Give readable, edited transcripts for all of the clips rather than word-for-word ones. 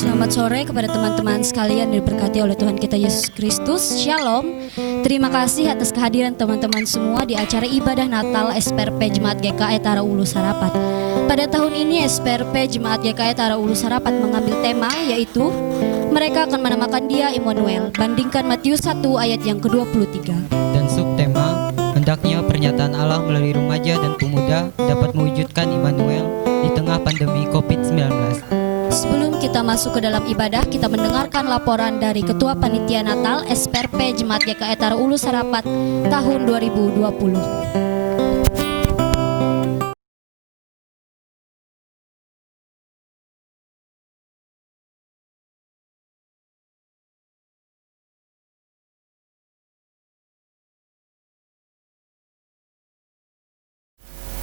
Selamat sore kepada teman-teman sekalian yang diberkati oleh Tuhan kita Yesus Kristus. Shalom. Terima kasih atas kehadiran teman-teman semua di acara ibadah Natal SPRP Jemaat GKI Tara Ulu Sarapat. Pada tahun ini SPRP Jemaat GKI Tara Ulu Sarapat mengambil tema yaitu mereka akan menamakan Dia Immanuel. Bandingkan Matius 1 ayat yang ke-23. Dan subtema, hendaknya pernyataan Allah melalui remaja dan pemuda dapat mewujudkan Immanuel di tengah pandemi COVID-19. Sebelum kita masuk ke dalam ibadah, kita mendengarkan laporan dari Ketua Panitia Natal SPRP Jemaat GKI Tara Ulu Sarapat tahun 2020.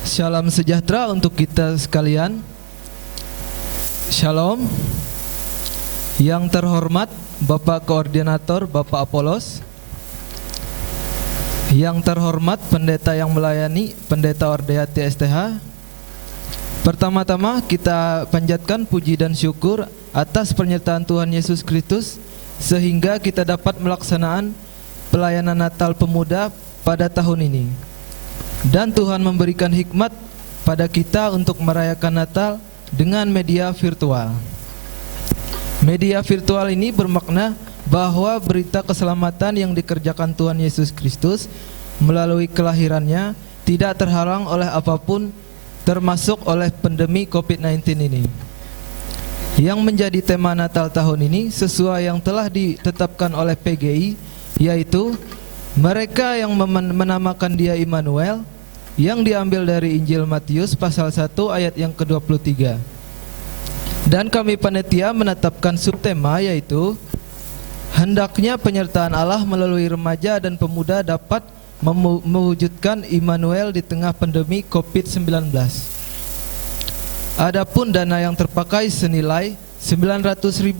Salam sejahtera untuk kita sekalian. Shalom. Yang terhormat Bapak Koordinator Bapak Apolos, yang terhormat pendeta yang melayani Pendeta Ordeati STH. Pertama-tama kita panjatkan puji dan syukur atas penyertaan Tuhan Yesus Kristus sehingga kita dapat melaksanakan pelayanan Natal Pemuda pada tahun ini. Dan Tuhan memberikan hikmat pada kita untuk merayakan Natal dengan media virtual. Media virtual ini bermakna bahwa berita keselamatan yang dikerjakan Tuhan Yesus Kristus melalui kelahirannya tidak terhalang oleh apapun, termasuk oleh pandemi COVID-19 ini. Yang menjadi tema Natal tahun ini sesuai yang telah ditetapkan oleh PGI, yaitu mereka yang menamakan Dia Immanuel, yang diambil dari Injil Matius pasal 1 ayat yang ke-23. Dan kami panitia menetapkan subtema yaitu hendaknya penyertaan Allah melalui remaja dan pemuda dapat mewujudkan Immanuel di tengah pandemi COVID-19. Adapun dana yang terpakai senilai Rp900.000.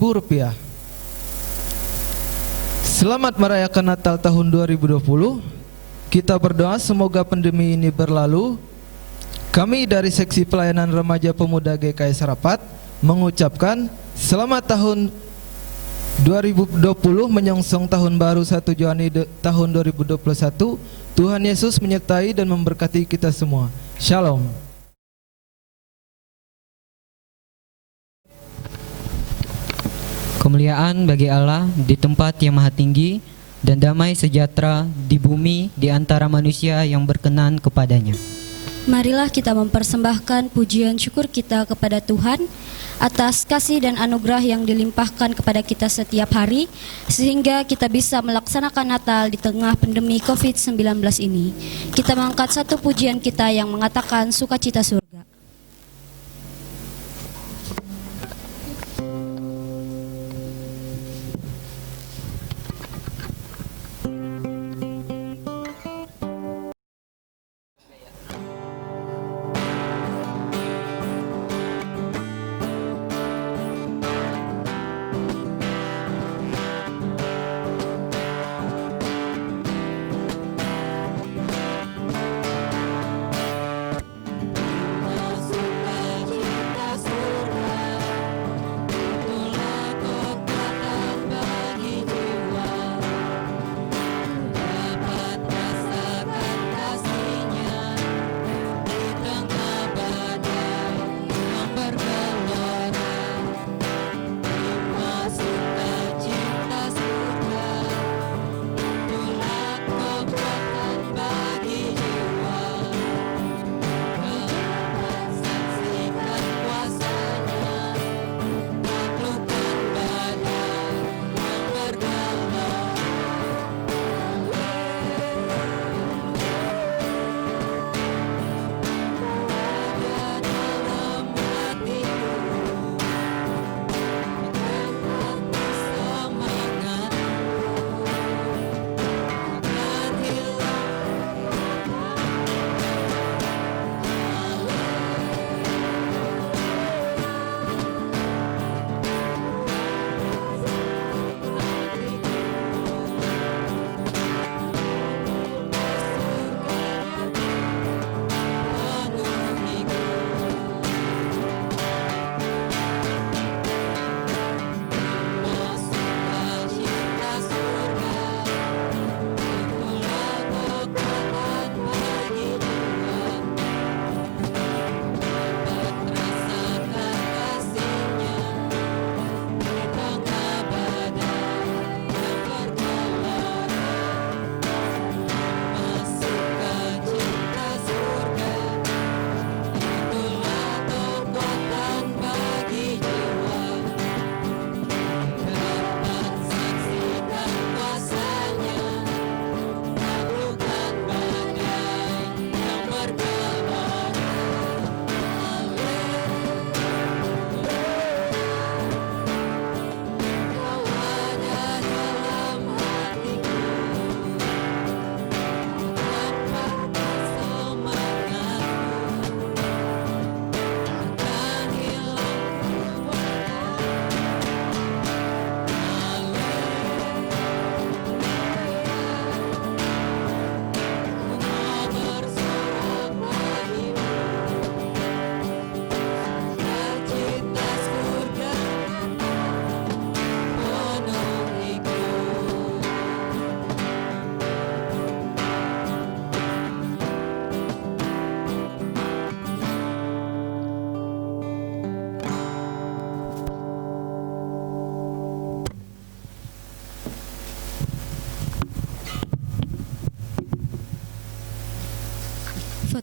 Selamat merayakan Natal tahun 2020. Kita berdoa semoga pandemi ini berlalu. Kami dari Seksi Pelayanan Remaja Pemuda GKI Sarapat mengucapkan selamat tahun 2020 menyongsong tahun baru 1 Januari tahun 2021. Tuhan Yesus menyertai dan memberkati kita semua. Shalom. Kemuliaan bagi Allah di tempat yang maha tinggi, dan damai sejahtera di bumi di antara manusia yang berkenan kepadanya. Marilah kita mempersembahkan pujian syukur kita kepada Tuhan atas kasih dan anugerah yang dilimpahkan kepada kita setiap hari, sehingga kita bisa melaksanakan Natal di tengah pandemi COVID-19 ini. Kita mengangkat satu pujian kita yang mengatakan sukacita surga.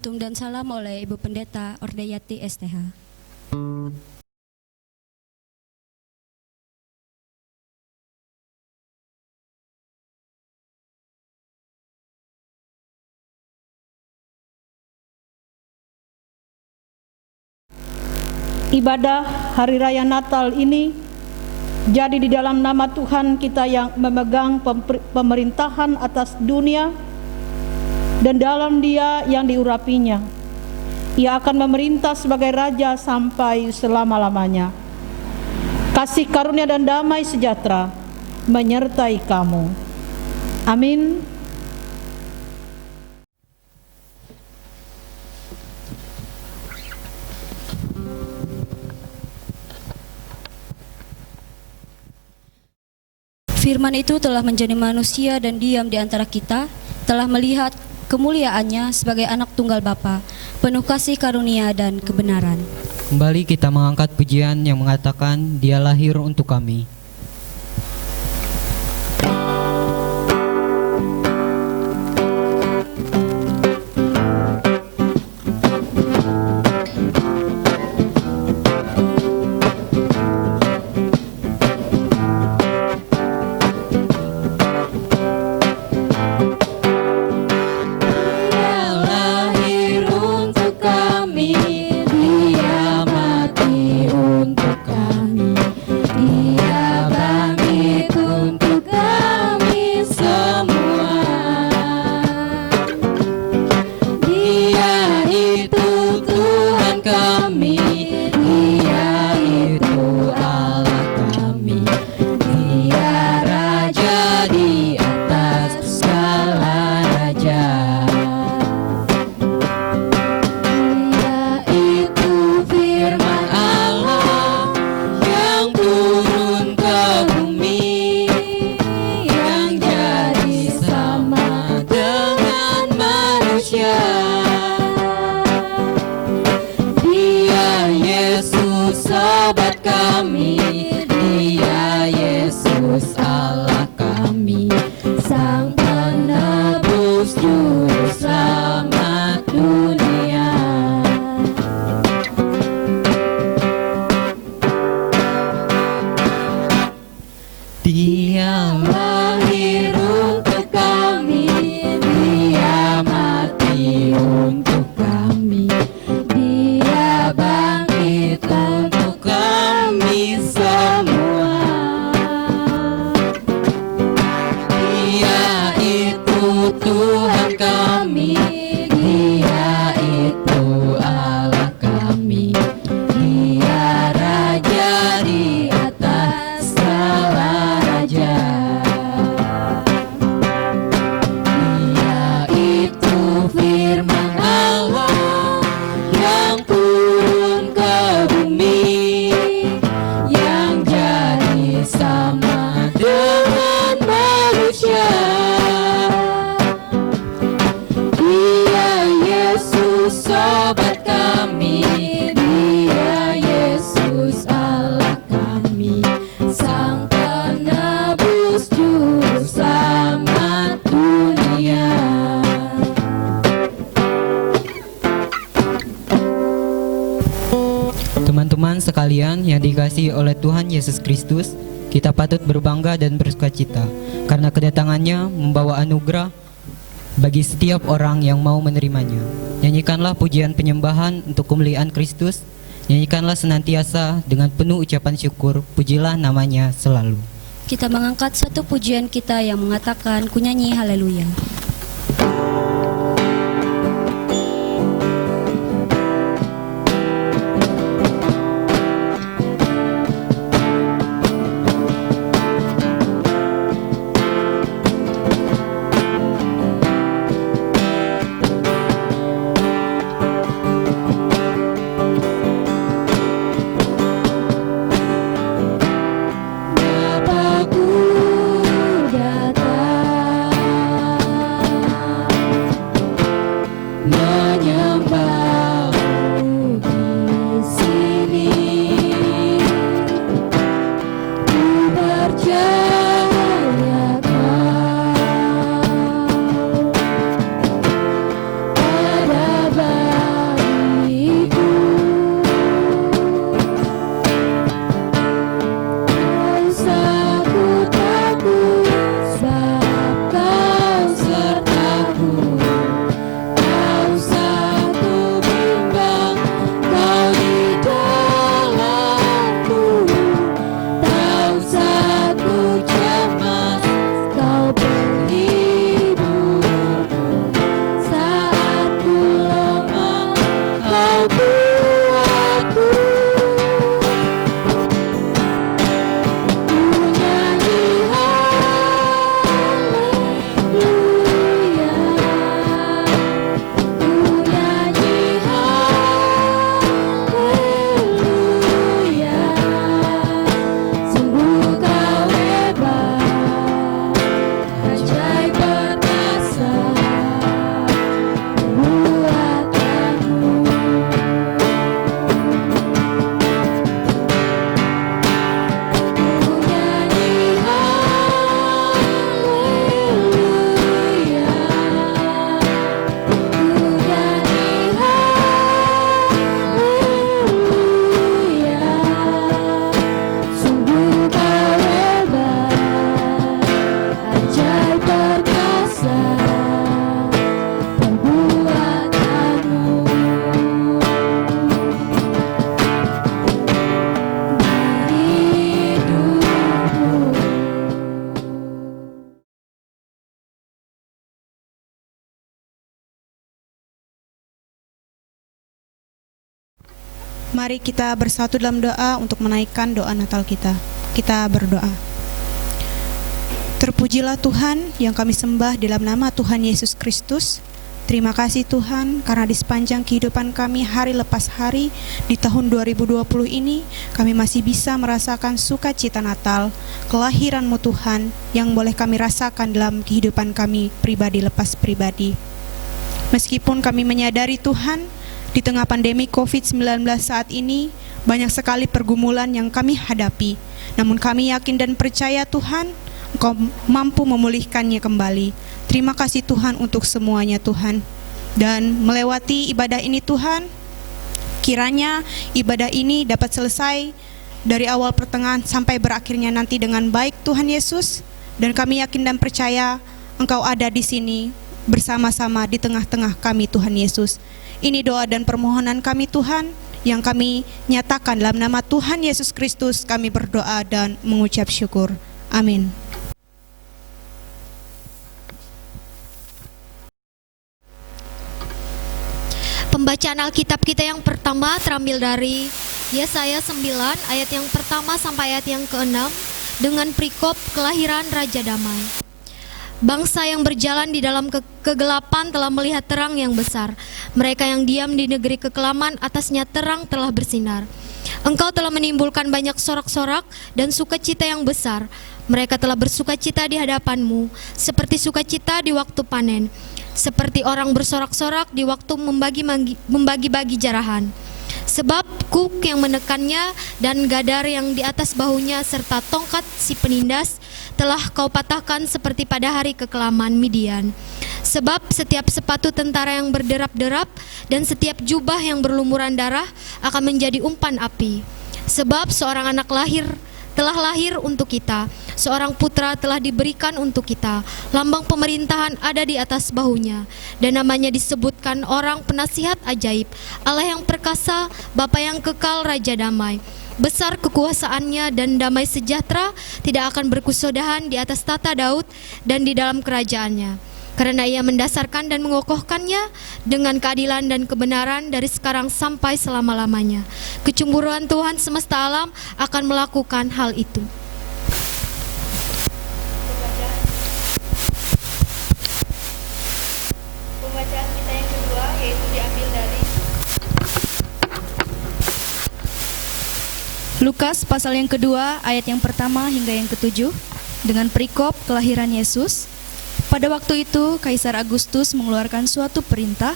Salutum dan salam oleh Ibu Pendeta Ordeyati STH. Ibadah Hari Raya Natal ini jadi di dalam nama Tuhan kita yang memegang pemerintahan atas dunia dan dalam Dia yang diurapinya. Ia akan memerintah sebagai Raja sampai selama-lamanya. Kasih karunia dan damai sejahtera menyertai kamu. Amin. Firman itu telah menjadi manusia dan diam di antara kita, telah melihat kemuliaannya sebagai anak tunggal Bapa, penuh kasih karunia dan kebenaran. Kembali kita mengangkat pujian yang mengatakan Dia lahir untuk kami. Teman-teman sekalian yang dikasihi oleh Tuhan Yesus Kristus, kita patut berbangga dan bersukacita karena kedatangannya membawa anugerah bagi setiap orang yang mau menerimanya. Nyanyikanlah pujian penyembahan untuk kemuliaan Kristus. Nyanyikanlah senantiasa dengan penuh ucapan syukur, pujilah namanya selalu. Kita mengangkat satu pujian kita yang mengatakan kunyanyi haleluya. Bapakku datang Mari kita bersatu dalam doa untuk menaikkan doa Natal kita. Kita berdoa. Terpujilah Tuhan yang kami sembah dalam nama Tuhan Yesus Kristus. Terima kasih Tuhan karena di sepanjang kehidupan kami hari lepas hari di tahun 2020 ini kami masih bisa merasakan sukacita Natal, kelahiran-Mu Tuhan yang boleh kami rasakan dalam kehidupan kami pribadi lepas pribadi. Meskipun kami menyadari Tuhan, di tengah pandemi COVID-19 saat ini, banyak sekali pergumulan yang kami hadapi. Namun kami yakin dan percaya Tuhan, Engkau mampu memulihkannya kembali. Terima kasih Tuhan untuk semuanya Tuhan. Dan melewati ibadah ini Tuhan, kiranya ibadah ini dapat selesai dari awal pertengahan sampai berakhirnya nanti dengan baik Tuhan Yesus. Dan kami yakin dan percaya Engkau ada di sini bersama-sama di tengah-tengah kami Tuhan Yesus. Ini doa dan permohonan kami Tuhan yang kami nyatakan dalam nama Tuhan Yesus Kristus kami berdoa dan mengucap syukur. Amin. Pembacaan Alkitab kita yang pertama terambil dari Yesaya 9 ayat yang pertama sampai ayat yang ke-6 dengan perikop kelahiran Raja Damai. Bangsa yang berjalan di dalam kegelapan telah melihat terang yang besar. Mereka yang diam di negeri kekelaman, atasnya terang telah bersinar. Engkau telah menimbulkan banyak sorak-sorak dan sukacita yang besar. Mereka telah bersukacita di hadapan-Mu, seperti sukacita di waktu panen, seperti orang bersorak-sorak di waktu membagi-bagi jarahan. Sebab kuk yang menekannya dan gadar yang di atas bahunya serta tongkat si penindas telah Kau patahkan seperti pada hari kekelaman Midian. Sebab setiap sepatu tentara yang berderap-derap dan setiap jubah yang berlumuran darah akan menjadi umpan api. Sebab seorang anak telah lahir untuk kita, seorang putra telah diberikan untuk kita, lambang pemerintahan ada di atas bahunya, dan namanya disebutkan Orang Penasihat Ajaib, Allah yang perkasa, Bapa yang kekal, Raja Damai. Besar kekuasaannya dan damai sejahtera tidak akan berkesudahan di atas tata Daud dan di dalam kerajaannya. Karena Ia mendasarkan dan mengokohkannya dengan keadilan dan kebenaran dari sekarang sampai selama-lamanya. Kecemburuan Tuhan semesta alam akan melakukan hal itu. Pembacaan kita yang kedua yaitu diambil dari Lukas pasal yang kedua ayat yang pertama hingga yang ke-7 dengan perikop kelahiran Yesus. Pada waktu itu Kaisar Agustus mengeluarkan suatu perintah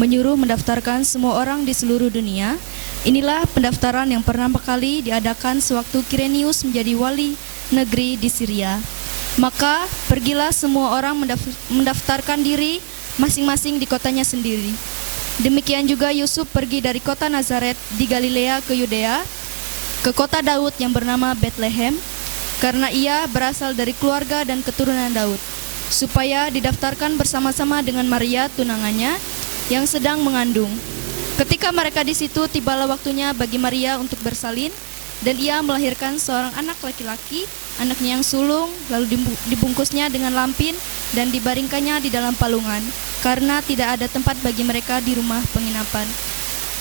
menyuruh mendaftarkan semua orang di seluruh dunia. Inilah pendaftaran yang pertama kali diadakan sewaktu Kirenius menjadi wali negeri di Syria. Maka pergilah semua orang mendaftarkan diri masing-masing di kotanya sendiri. Demikian juga Yusuf pergi dari kota Nazaret di Galilea ke Yudea, ke kota Daud yang bernama Betlehem, karena ia berasal dari keluarga dan keturunan Daud, supaya didaftarkan bersama-sama dengan Maria tunangannya yang sedang mengandung. Ketika mereka di situ, tibalah waktunya bagi Maria untuk bersalin, dan ia melahirkan seorang anak laki-laki, anaknya yang sulung, lalu dibungkusnya dengan lampin dan dibaringkannya di dalam palungan, karena tidak ada tempat bagi mereka di rumah penginapan.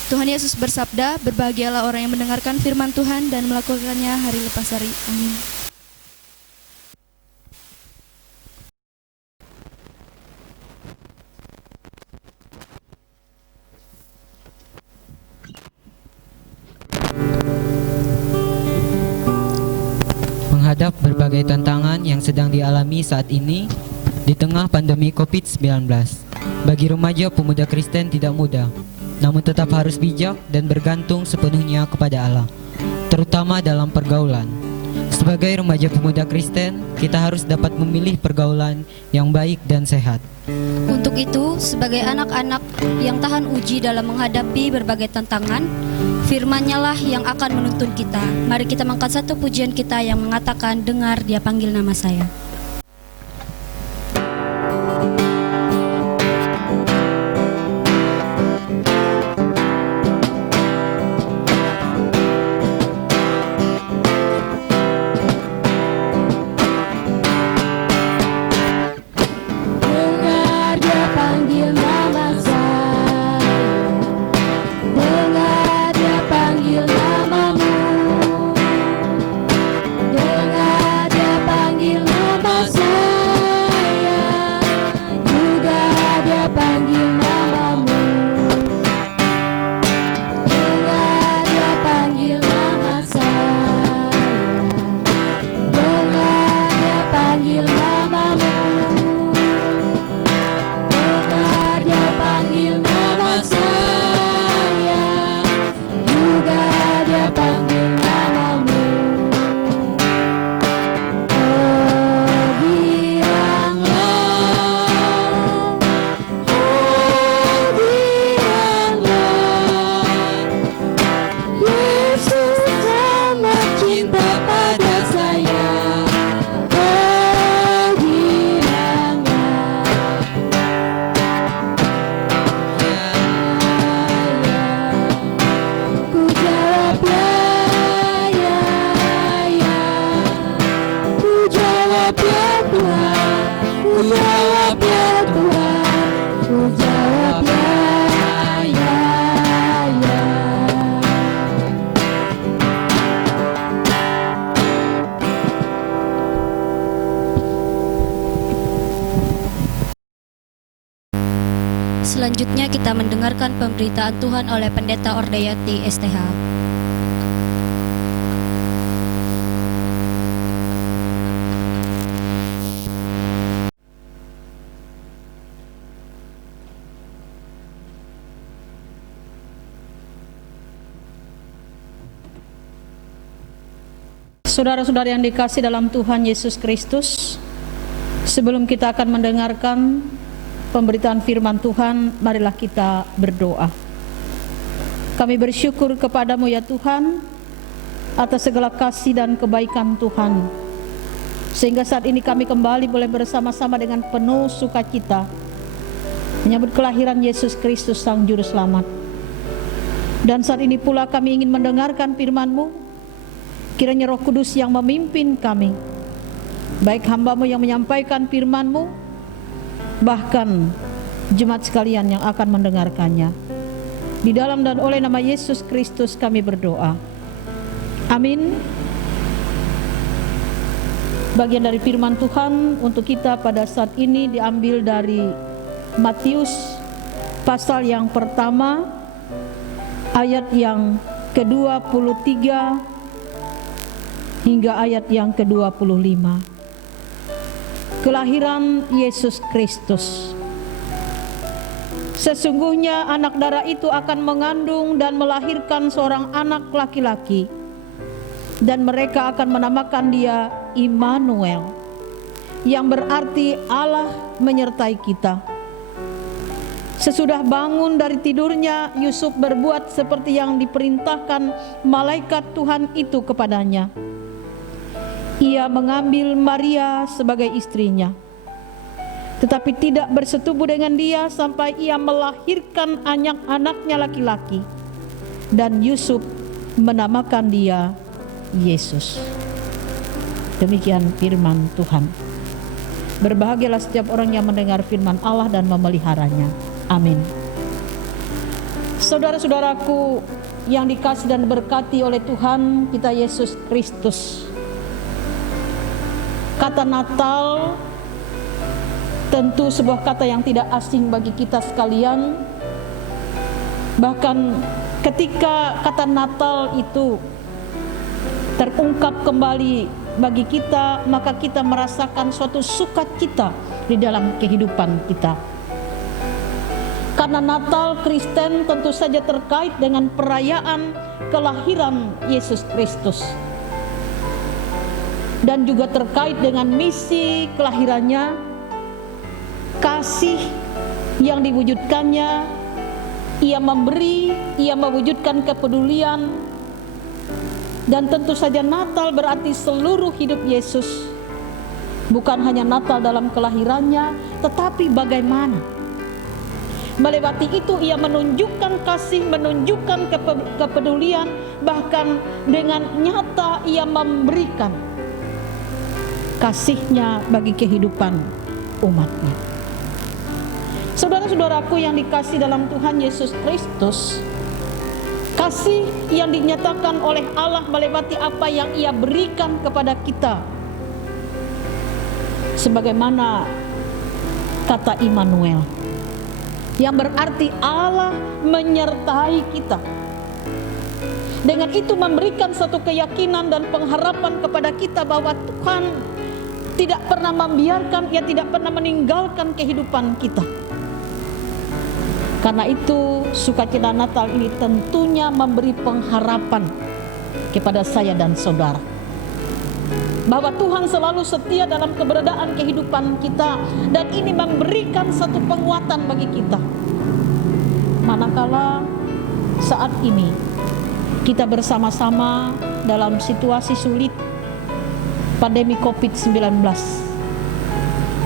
Tuhan Yesus bersabda, berbahagialah orang yang mendengarkan firman Tuhan dan melakukannya hari lepas hari. Amin. Menghadap berbagai tantangan yang sedang dialami saat ini di tengah pandemi COVID-19, bagi remaja pemuda Kristen tidak mudah, namun tetap harus bijak dan bergantung sepenuhnya kepada Allah, terutama dalam pergaulan. Sebagai remaja pemuda Kristen, kita harus dapat memilih pergaulan yang baik dan sehat. Untuk itu, sebagai anak-anak yang tahan uji dalam menghadapi berbagai tantangan, firman-Nya lah yang akan menuntun kita. Mari kita mengangkat satu pujian kita yang mengatakan, dengar Dia panggil nama saya. Dengar dia panggil selanjutnya kita mendengarkan pemberitaan Tuhan oleh Pendeta Ordayati STH. Saudara-saudara yang dikasih dalam Tuhan Yesus Kristus, sebelum kita akan mendengarkan pemberitaan firman Tuhan, marilah kita berdoa. Kami bersyukur kepadamu ya Tuhan, atas segala kasih dan kebaikan Tuhan, sehingga saat ini kami kembali boleh bersama-sama dengan penuh sukacita menyambut kelahiran Yesus Kristus Sang Juru Selamat. Dan saat ini pula kami ingin mendengarkan firman-Mu. Kiranya Roh Kudus yang memimpin kami, baik hamba-Mu yang menyampaikan firman-Mu, bahkan jemaat sekalian yang akan mendengarkannya. Di dalam dan oleh nama Yesus Kristus kami berdoa. Amin. Bagian dari firman Tuhan untuk kita pada saat ini diambil dari Matius pasal yang pertama, ayat yang ke-23 hingga ayat yang ke-25. Kelahiran Yesus Kristus. Sesungguhnya anak darah itu akan mengandung dan melahirkan seorang anak laki-laki, dan mereka akan menamakan dia Immanuel, yang berarti Allah menyertai kita. Sesudah bangun dari tidurnya, Yusuf berbuat seperti yang diperintahkan malaikat Tuhan itu kepadanya. Ia mengambil Maria sebagai istrinya, tetapi tidak bersetubuh dengan dia sampai ia melahirkan anak-anaknya laki-laki, dan Yusuf menamakan dia Yesus. Demikian firman Tuhan. Berbahagialah setiap orang yang mendengar firman Allah dan memeliharanya. Amin. Saudara-saudaraku yang dikasih dan berkati oleh Tuhan kita Yesus Kristus, kata Natal tentu sebuah kata yang tidak asing bagi kita sekalian. Bahkan ketika kata Natal itu terungkap kembali bagi kita, maka kita merasakan suatu sukacita di dalam kehidupan kita. Karena Natal Kristen tentu saja terkait dengan perayaan kelahiran Yesus Kristus, dan juga terkait dengan misi kelahirannya, kasih yang diwujudkannya. Ia memberi, ia mewujudkan kepedulian. Dan tentu saja Natal berarti seluruh hidup Yesus. Bukan hanya Natal dalam kelahirannya, tetapi bagaimana melewati itu ia menunjukkan kasih, menunjukkan kepedulian, bahkan dengan nyata ia memberikan kasihnya bagi kehidupan umatnya. Saudara-saudaraku yang dikasih dalam Tuhan Yesus Kristus, kasih yang dinyatakan oleh Allah melewati apa yang ia berikan kepada kita, sebagaimana kata Immanuel, yang berarti Allah menyertai kita. Dengan itu memberikan satu keyakinan dan pengharapan kepada kita bahwa Tuhan tidak pernah membiarkan, ia tidak pernah meninggalkan kehidupan kita. Karena itu sukacita Natal ini tentunya memberi pengharapan kepada saya dan saudara, bahwa Tuhan selalu setia dalam keberadaan kehidupan kita, dan ini memberikan satu penguatan bagi kita. Manakala saat ini kita bersama-sama dalam situasi sulit pandemi COVID-19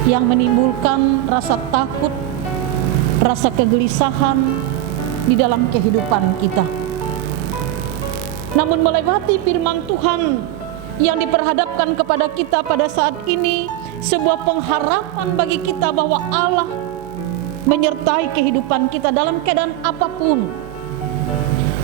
yang menimbulkan rasa takut, rasa kegelisahan di dalam kehidupan kita. Namun melewati firman Tuhan yang diperhadapkan kepada kita pada saat ini, sebuah pengharapan bagi kita bahwa Allah menyertai kehidupan kita dalam keadaan apapun.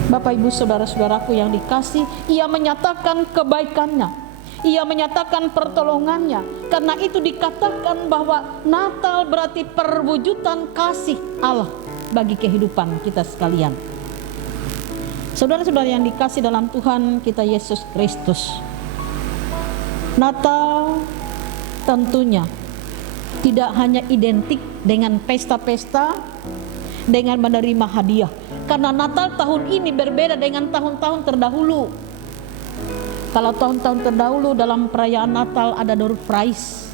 Bapak Ibu saudara-saudaraku yang dikasih, ia menyatakan kebaikannya, ia menyatakan pertolongannya. Karena itu dikatakan bahwa Natal berarti perwujudan kasih Allah. bagi kehidupan kita sekalian. Saudara-saudara yang dikasih dalam Tuhan kita Yesus Kristus, Natal tentunya tidak hanya identik dengan pesta-pesta, dengan menerima hadiah. Karena Natal tahun ini berbeda dengan tahun-tahun terdahulu. Kalau tahun-tahun terdahulu dalam perayaan Natal ada door prize.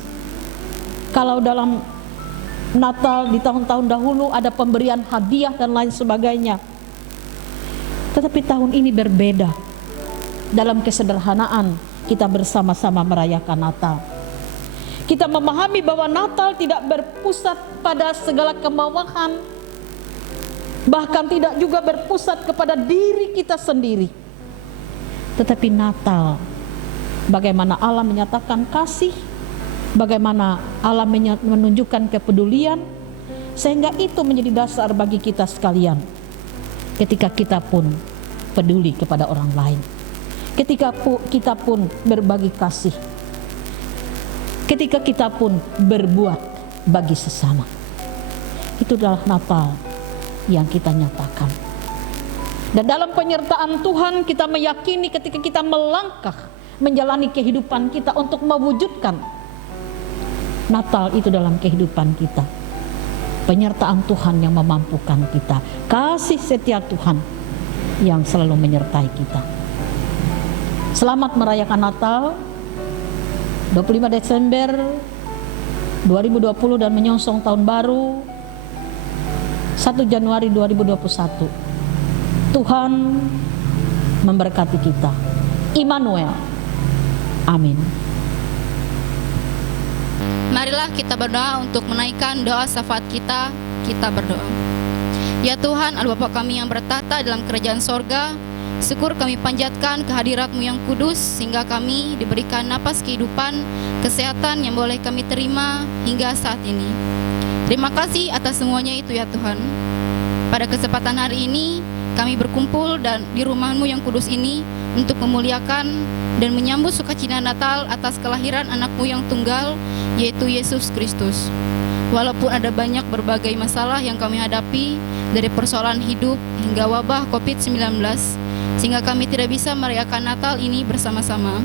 Kalau dalam Natal di tahun-tahun dahulu ada pemberian hadiah dan lain sebagainya. Tetapi tahun ini berbeda. Dalam kesederhanaan kita bersama-sama merayakan Natal. Kita memahami bahwa Natal tidak berpusat pada segala kemauan, bahkan tidak juga berpusat kepada diri kita sendiri. Tetapi Natal, bagaimana Allah menyatakan kasih, bagaimana Allah menunjukkan kepedulian, sehingga itu menjadi dasar bagi kita sekalian. Ketika kita pun peduli kepada orang lain, ketika kita pun berbagi kasih, ketika kita pun berbuat bagi sesama. Itu adalah Natal yang kita nyatakan. Dan dalam penyertaan Tuhan kita meyakini ketika kita melangkah menjalani kehidupan kita untuk mewujudkan Natal itu dalam kehidupan kita. Penyertaan Tuhan yang memampukan kita, kasih setia Tuhan yang selalu menyertai kita. Selamat merayakan Natal 25 Desember 2020 dan menyongsong tahun baru 1 Januari 2021. Tuhan memberkati kita. Immanuel. Amin. Marilah kita berdoa untuk menaikkan doa syafaat kita. Kita berdoa. Ya Tuhan, Allah Bapa kami yang bertata dalam kerajaan sorga, syukur kami panjatkan kehadirat-Mu yang kudus, sehingga kami diberikan napas kehidupan, kesehatan yang boleh kami terima hingga saat ini. Terima kasih atas semuanya itu ya Tuhan. Pada kesempatan hari ini, kami berkumpul dan di rumah-Mu yang kudus ini untuk memuliakan dan menyambut sukacita Natal atas kelahiran anak-Mu yang tunggal, yaitu Yesus Kristus. Walaupun ada banyak berbagai masalah yang kami hadapi, dari persoalan hidup hingga wabah COVID-19, sehingga kami tidak bisa merayakan Natal ini bersama-sama.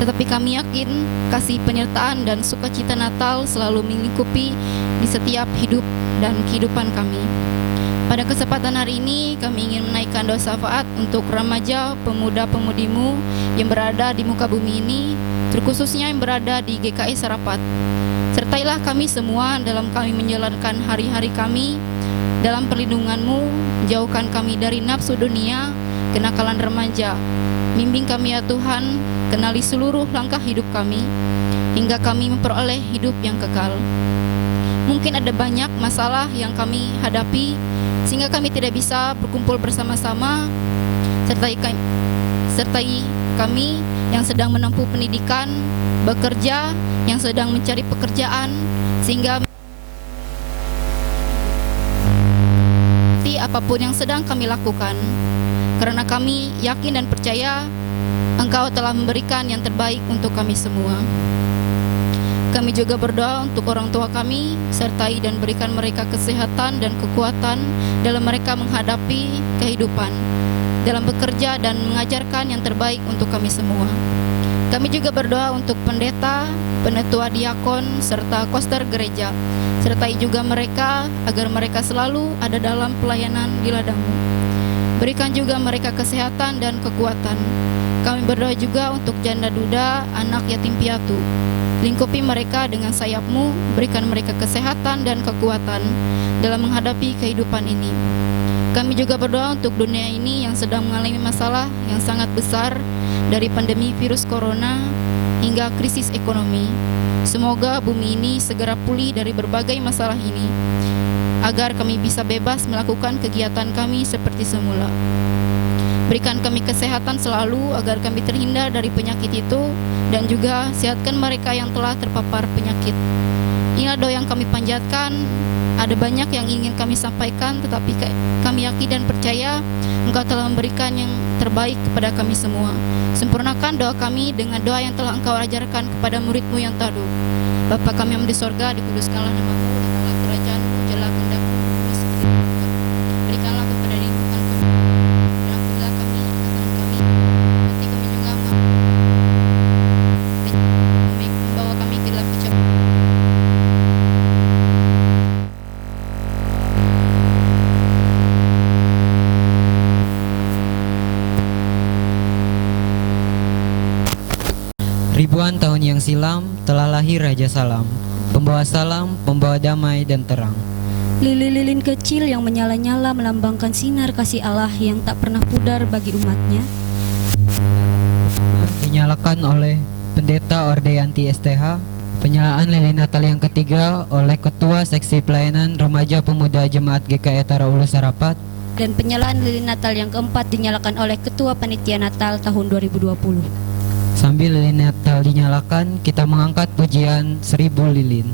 Tetapi kami yakin kasih penyertaan dan sukacita Natal selalu melingkupi di setiap hidup dan kehidupan kami. Pada kesempatan hari ini kami ingin menaikkan doa syafaat untuk remaja pemuda-pemudimu yang berada di muka bumi ini, terkhususnya yang berada di GKI Sarapat. Sertailah kami semua dalam kami menjalankan hari-hari kami dalam perlindungan-Mu. Jauhkan kami dari nafsu dunia, kenakalan remaja. Bimbing kami ya Tuhan, kenali seluruh langkah hidup kami, hingga kami memperoleh hidup yang kekal. Mungkin ada banyak masalah yang kami hadapi, sehingga kami tidak bisa berkumpul bersama-sama. Sertai kami yang sedang menempuh pendidikan, bekerja, yang sedang mencari pekerjaan, sehingga apapun yang sedang kami lakukan, karena kami yakin dan percaya Engkau telah memberikan yang terbaik untuk kami semua. Kami juga berdoa untuk orang tua kami, sertai dan berikan mereka kesehatan dan kekuatan dalam mereka menghadapi kehidupan, dalam bekerja dan mengajarkan yang terbaik untuk kami semua. Kami juga berdoa untuk pendeta, penetua diakon, serta koster gereja. Sertai juga mereka agar mereka selalu ada dalam pelayanan di ladang-Mu. Berikan juga mereka kesehatan dan kekuatan. Kami berdoa juga untuk janda duda, anak yatim piatu. Lingkupi mereka dengan sayap-Mu, berikan mereka kesehatan dan kekuatan dalam menghadapi kehidupan ini. Kami juga berdoa untuk dunia ini yang sedang mengalami masalah yang sangat besar, dari pandemi virus corona hingga krisis ekonomi. Semoga bumi ini segera pulih dari berbagai masalah ini, agar kami bisa bebas melakukan kegiatan kami seperti semula. Berikan kami kesehatan selalu agar kami terhindar dari penyakit itu, dan juga sehatkan mereka yang telah terpapar penyakit. Inilah doa yang kami panjatkan. Ada banyak yang ingin kami sampaikan, tetapi kami yakin dan percaya Engkau telah memberikan yang terbaik kepada kami semua. Sempurnakan doa kami dengan doa yang telah Engkau ajarkan kepada murid-Mu yang tadu. Bapa kami yang di sorga, dikuduskanlah nama-Mu, datanglah kerajaan-Mu, jadilah kehendak-Mu di bumi seperti di Ribuan tahun yang silam telah lahir Raja Salam, pembawa salam, pembawa damai dan terang. Lilin-lilin kecil yang menyala-nyala melambangkan sinar kasih Allah yang tak pernah pudar bagi umatnya. Dinyalakan oleh Pendeta Ordeyanti STH. Penyalaan lilin Natal yang ketiga oleh Ketua Seksi Pelayanan Remaja Pemuda Jemaat GKI Etara Ulu Sarapat. Dan penyalaan lilin Natal yang keempat dinyalakan oleh Ketua Panitia Natal tahun 2020. Sambil lilin Natal dinyalakan, kita mengangkat pujian 1000 lilin.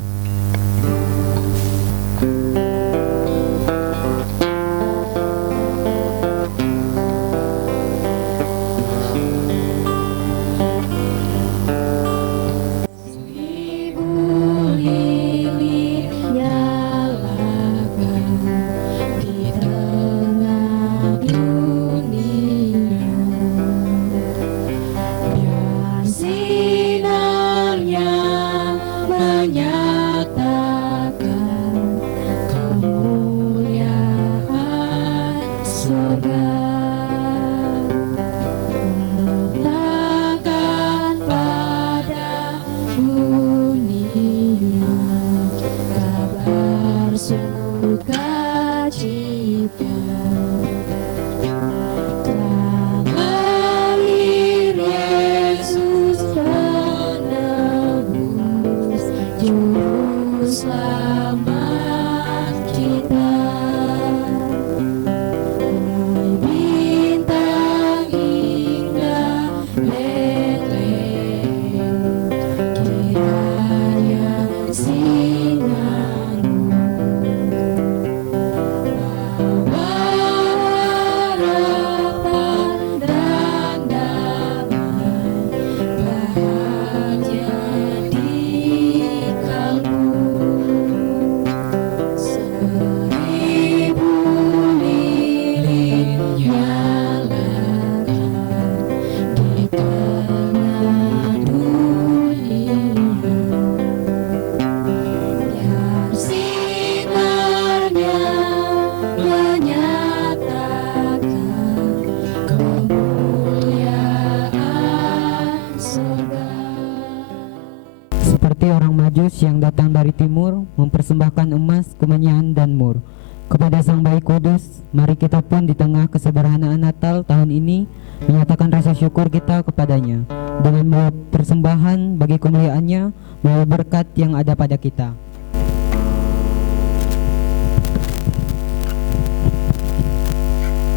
Seperti orang Majus yang datang dari timur, mempersembahkan emas, kemenyan, dan mur kepada Sang Bayi Kudus, mari kita pun di tengah kesederhanaan Natal tahun ini menyatakan rasa syukur kita kepadanya dengan membawa persembahan bagi kemuliaannya, membawa berkat yang ada pada kita.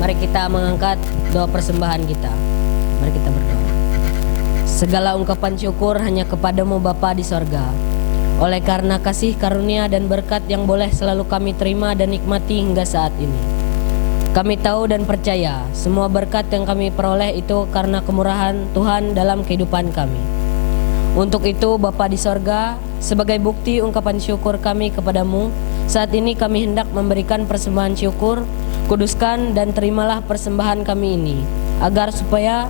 Mari kita mengangkat doa persembahan kita. Mari kita berdoa. Segala ungkapan syukur hanya kepadamu Bapa di sorga. Oleh karena kasih karunia dan berkat yang boleh selalu kami terima dan nikmati hingga saat ini. Kami tahu dan percaya semua berkat yang kami peroleh itu karena kemurahan Tuhan dalam kehidupan kami. Untuk itu Bapa di sorga, sebagai bukti ungkapan syukur kami kepadamu, saat ini kami hendak memberikan persembahan syukur. Kuduskan dan terimalah persembahan kami ini, agar supaya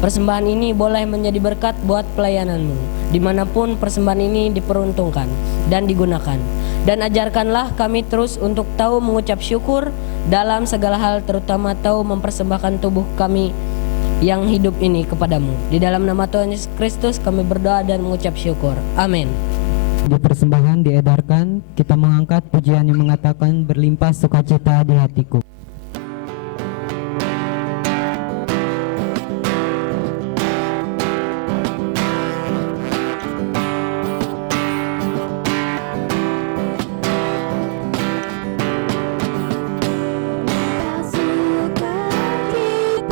persembahan ini boleh menjadi berkat buat pelayananmu, dimanapun persembahan ini diperuntukkan dan digunakan. Dan ajarkanlah kami terus untuk tahu mengucap syukur dalam segala hal, terutama tahu mempersembahkan tubuh kami yang hidup ini kepadamu. Di dalam nama Tuhan Yesus Kristus kami berdoa dan mengucap syukur. Amin. Di persembahan diedarkan, kita mengangkat pujian yang mengatakan berlimpah sukacita di hatiku. Berlimpah sukacita di hatiku.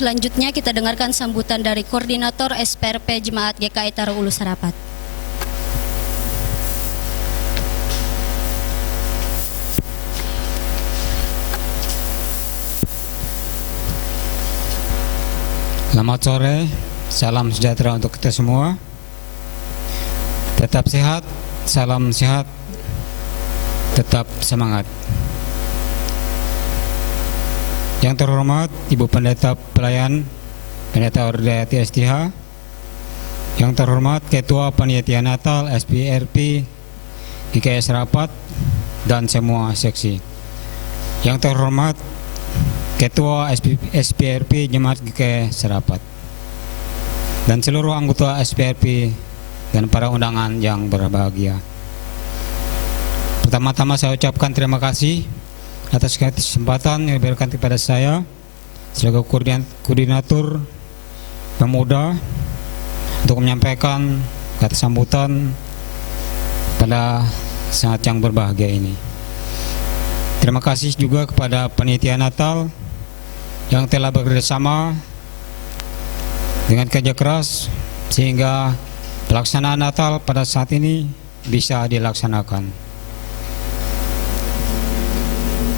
Selanjutnya kita dengarkan sambutan dari Koordinator SPRP Jemaat GKI Tara Ulu Sarapat. Selamat sore, salam sejahtera untuk kita semua. Tetap sehat, salam sehat, tetap semangat. Yang terhormat Ibu Pendeta Pelayan, Pendeta Ordayati STH. Yang terhormat Ketua Panitia Natal SPRP GKI Sarapat dan semua seksi. Yang terhormat Ketua SPRP Jemaat GKI Sarapat dan seluruh anggota SPRP dan para undangan yang berbahagia. Pertama-tama saya ucapkan terima kasih atas kesempatan yang diberikan kepada saya sebagai koordinator pemuda untuk menyampaikan kata sambutan pada saat yang berbahagia ini. Terima kasih juga kepada panitia Natal yang telah bekerjasama dengan kerja keras sehingga pelaksanaan Natal pada saat ini bisa dilaksanakan.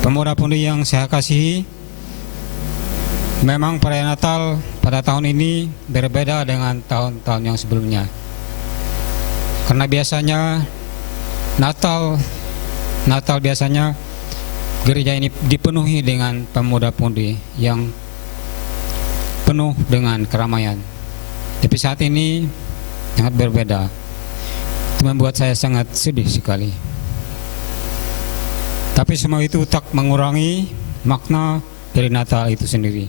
Pemuda-pemudi yang saya kasihi, memang perayaan Natal pada tahun ini berbeda dengan tahun-tahun yang sebelumnya. Karena biasanya Natal biasanya gereja ini dipenuhi dengan pemuda-pemudi yang penuh dengan keramaian. Tapi saat ini sangat berbeda. Itu membuat saya sangat sedih sekali. Tapi semua itu tak mengurangi makna dari Natal itu sendiri.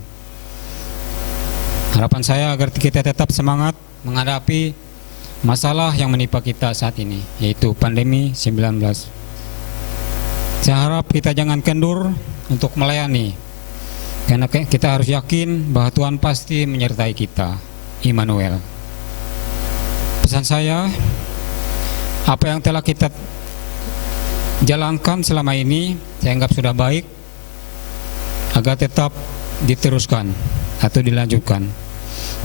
Harapan saya agar kita tetap semangat menghadapi masalah yang menimpa kita saat ini, yaitu pandemi 19. Saya harap kita jangan kendur untuk melayani, karena kita harus yakin bahwa Tuhan pasti menyertai kita, Immanuel. Pesan saya, apa yang telah kita jalankan selama ini saya anggap sudah baik, agar tetap diteruskan atau dilanjutkan,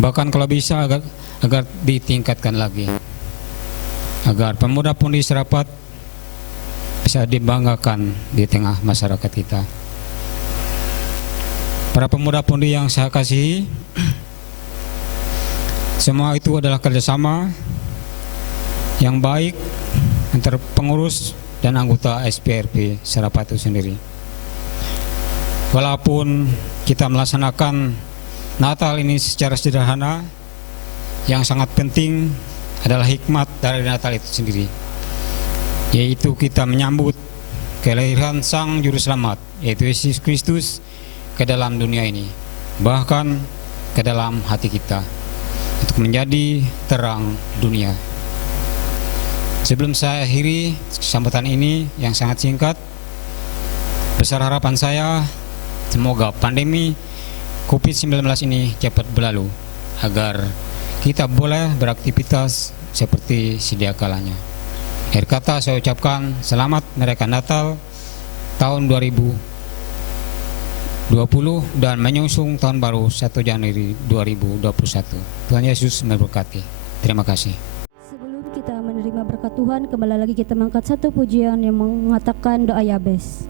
bahkan kalau bisa agar ditingkatkan lagi, agar pemuda-pemudi Sarapat bisa dibanggakan di tengah masyarakat kita. Para pemuda-pemudi yang saya kasihi, semua itu adalah kerjasama yang baik antara pengurus dan anggota SPRP Sarapat itu sendiri. Walaupun kita melaksanakan Natal ini secara sederhana, yang sangat penting adalah hikmat dari Natal itu sendiri, yaitu kita menyambut kelahiran Sang Juru Selamat, yaitu Yesus Kristus, ke dalam dunia ini, bahkan ke dalam hati kita, untuk menjadi terang dunia. Sebelum saya akhiri sambutan ini yang sangat singkat, besar harapan saya semoga pandemi COVID-19 ini cepat berlalu, agar kita boleh beraktivitas seperti sedia kalanya. Akhir kata saya ucapkan selamat merayakan Natal tahun 2020 dan menyusung tahun baru 1 Januari 2021. Tuhan Yesus memberkati. Terima kasih. Kita menerima berkat Tuhan, kembali lagi kita mengangkat satu pujian yang mengatakan doa Yabes.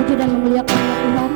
memuji dan memuliakan nama Tuhan.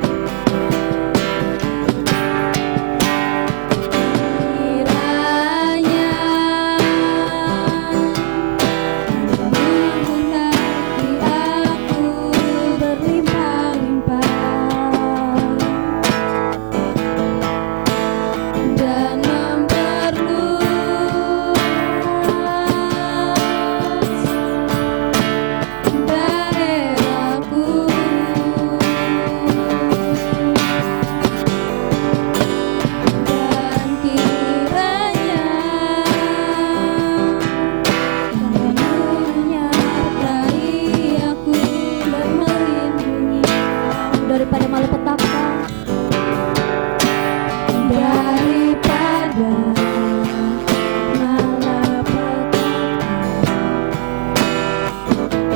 Daripada malapetaka, daripada malapetaka,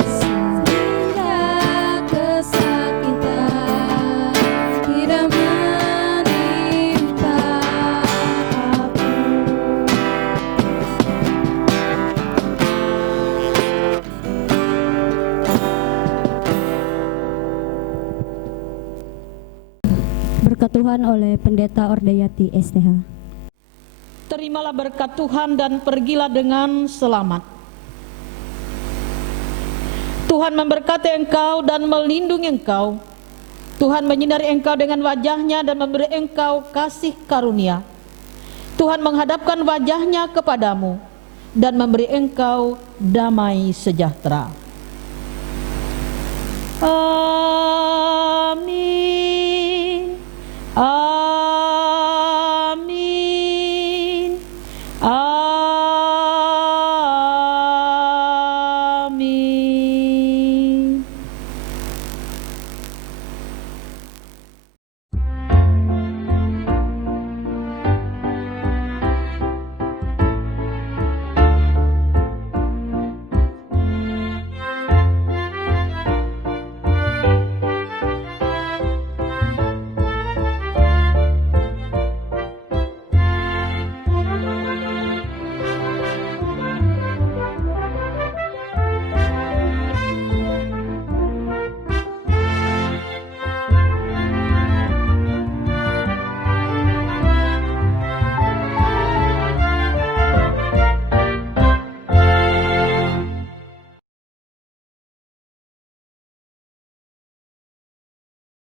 sehingga kesakitan tidak menimpa aku. Berkat Tuhan oleh Pendeta Ordeyati STH. Terimalah berkat Tuhan dan pergilah dengan selamat. Tuhan memberkati engkau dan melindungi engkau. Tuhan menyinari engkau dengan wajah-Nya dan memberi engkau kasih karunia. Tuhan menghadapkan wajah-Nya kepadamu dan memberi engkau damai sejahtera. Amin.